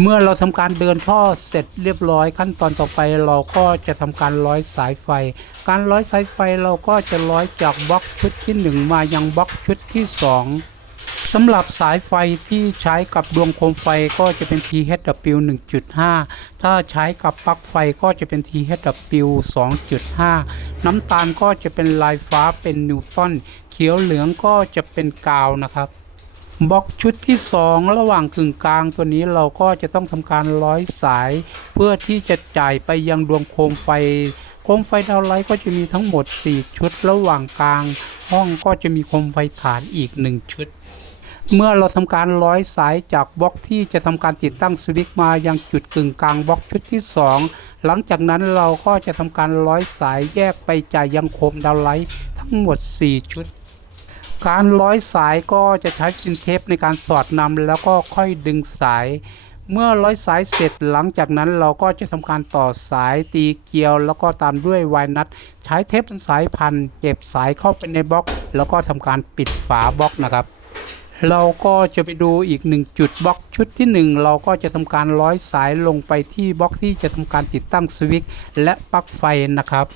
เมื่อเราทำการเดินท่อเสร็จเรียบร้อยขั้นตอนต่อไปเราก็จะทำการร้อยสายไฟ การร้อยสายไฟเราก็จะร้อยจากบล็อกชุดที่ 1 มายังบล็อกชุดที่ 2สำหรับสายไฟที่ใช้กับดวงโคมไฟก็จะเป็น THW 1.5 ถ้าใช้กับปลั๊กไฟก็จะเป็น THW 2.5 น้ำตาลก็จะเป็นลายฟ้าเป็นนิวตันเขียวเหลืองก็จะเป็นกาวนะครับ บล็อกชุดที่ 2 ระหว่างกึ่งกลางตัวนี้เราก็จะต้องทำการร้อยสาย เพื่อที่จะจ่ายไปยังดวงโคมไฟ โคมไฟดาวไลท์ก็จะมีทั้งหมด 4 ชุด ระหว่างกลาง ห้องก็จะมีโคมไฟฐานอีก 1 ชุด เมื่อเราทำการร้อยสายจากบล็อกที่จะทำการติดตั้งสวิตช์มายังจุดกึ่งกลางบล็อกชุดที่ 2 หลังจากนั้นเราก็จะทำการร้อยสายแยกไปจ่ายยังโคมดาวไลท์ทั้งหมด 4 ชุด การร้อยสายก็จะใช้ฟินเทปในการสอดนำแล้วก็ค่อยดึงสาย เมื่อร้อยสายเสร็จหลังจากนั้นเราก็จะทำการต่อสายตีเกลียว แล้วก็ตามด้วยวายนัทใช้เทปเป็นสายพันเก็บสายเข้าไปในบล็อก แล้วก็ทำการปิดฝาบล็อกนะครับเราก็จะไปดูอีกหนึ่งจุดบล็อกชุดที่หนึ่งเราก็จะทำการร้อยสายลงไปที่บล็อกที่จะทำการติดตั้งสวิตช์และปลั๊กไฟนะครับ